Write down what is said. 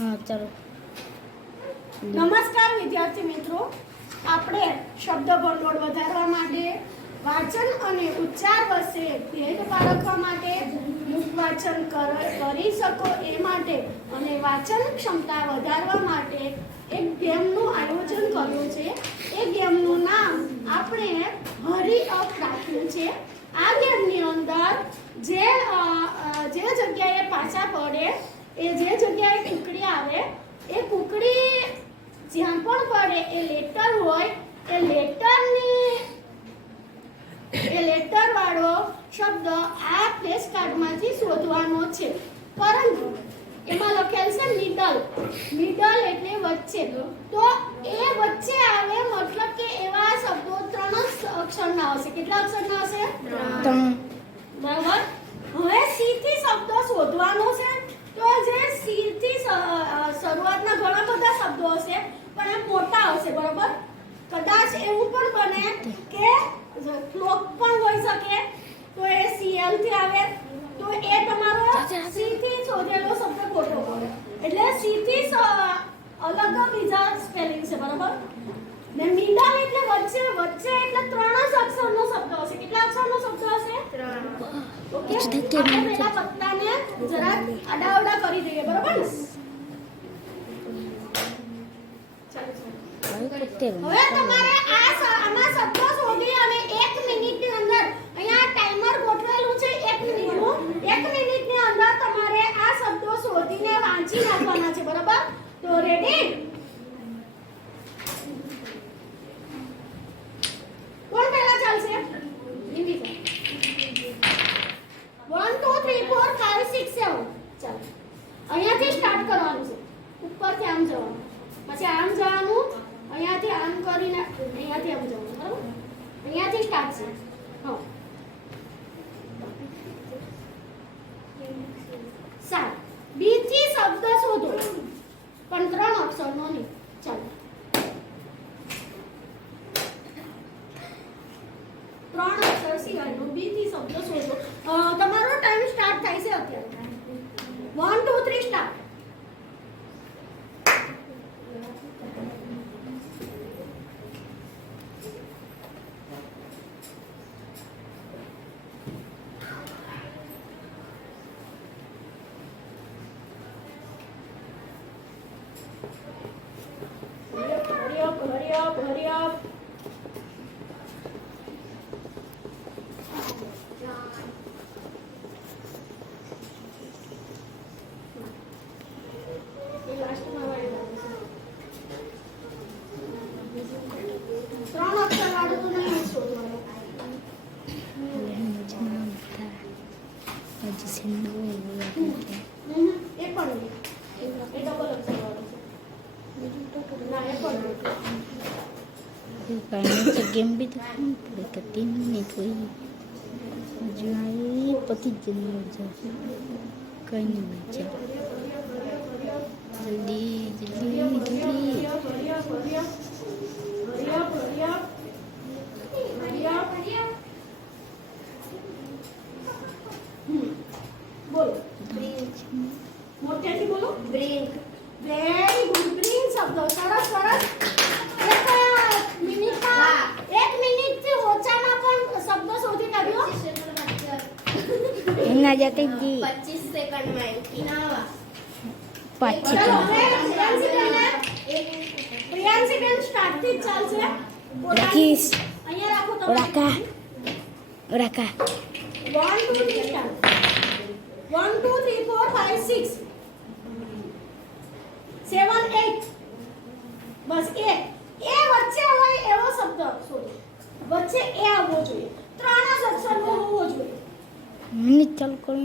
हाँ चलो। નમસ્કાર વિદ્યાર્થી મિત્રો, આપણે શબ્દ ભંડોળ વધારવા માટે વાંચન અને ઉચ્ચાર વચ્ચે ભેદ પારખવા માટે મુખ વાંચન કરી શકો એ માટે અને વાંચન ક્ષમતા વધારવા માટે એક ગેમનું આયોજન કર્યું છે. એ ગેમનું નામ આપણે હરી અપ રાખ્યું છે. આ ગેમની અંદર જે જગ્યાએ પાછા પડે એ જે જગ્યાએ કુકડી આવે એ કુકડી જ્યાં પણ પડે એ લેટર હોય એ લેટર વાળો શબ્દ આ ફ્લેશ કાર્ડમાંથી શોધવાનો છે. પરંતુ એમાં લખેલ છે મિડલ એટલે વચ્ચે. તો એ વચ્ચે આવે મતલબ કે એવા શબ્દો 3 અક્ષરના હશે. કેટલા અક્ષરના હશે? 3. બરાબર. હવે સી થી શબ્દ શોધવાનો છે. તો જે સી થી શરૂઆતના ઘણા બધા શબ્દો હશે પણ એ મોટા હશે. બરાબર. કદાચ એવું પણ બને કે ફ્લોક પણ હોઈ શકે તો એ સીએલ થી આવે તો એ તમારો સી થી શોધેલો શબ્દ ખોટો પડે. એટલે સી થી અલગ બીજા સ્પેલિંગ છે. બરાબર. ને મિડલ એટલે વચ્ચે એટલે 3 જ અક્ષરનો શબ્દ હશે. કેટલા અક્ષરનો શબ્દ હશે? 3. ઓકે. આપણે પેલા પત્તાને જરા આડાઅવડા કરી દઈએ. બરાબર ને? હવે તમારે આમાં શબ્દો શોધી અને 1 મિનિટની અંદર અહીંયા ટાઈમર ગોઠવેલું છે 1 મિનિટનું. 1 મિનિટની અંદર તમારે આ શબ્દો શોધીને વાંચી નાખવાના છે. બરાબર. તો રેડી? કોણ પહેલા ચાલશે? 1 2 3 4 5 6 7. ચાલો. અહીંયાથી સ્ટાર્ટ કરવાનું છે. ઉપરથી આમ જવાનું. પછી આમ જવાનું. અહીંયાથી આમ કરીને અહીંયાથી આમ જવાનું. બરાબર. અહીંયાથી સ્ટાર્ટ છે. હા. 7 બી થી શબ્દ શોધો પણ 3 અક્ષરનો નહીં. ચાલો. 3 અક્ષર સિવાયનો બી થી શબ્દ શોધો. તમારો ટાઈમ સ્ટાર્ટ થાય છે અત્યારે. 1 2 3 સ્ટાર્ટ. Hurry up. तो गेम भी देखना पड़ेगा. 3 मिनट हुई जो आई पति जल्दी कहीं नहीं चल जल्दी બોલો. મોટેથી બોલો. બ્રિંક. Very good. બ્રિંક શબ્દ સરસ. એક મિનિટથી ઓછામાં પણ શબ્દ શોધી કાઢ્યો. ना जाते जी 25 સેકન્ડમાં ઇનાવા 5 सेकंड. પ્રિયાંશી બેન સ્ટાર્ટ થી જ ચાલશે. राकेश અહીંયા રાખો તમે. ओराका 1 2 3 સ્ટાર્ટ. 1 2 3 4 5 6 7 8. બસ એ વચ્ચે હોય એવો શબ્દ શોધો. વચ્ચે એ આવવો જોઈએ. 3 જ અક્ષરનો હોવો જોઈએ. मिनट चालू करो.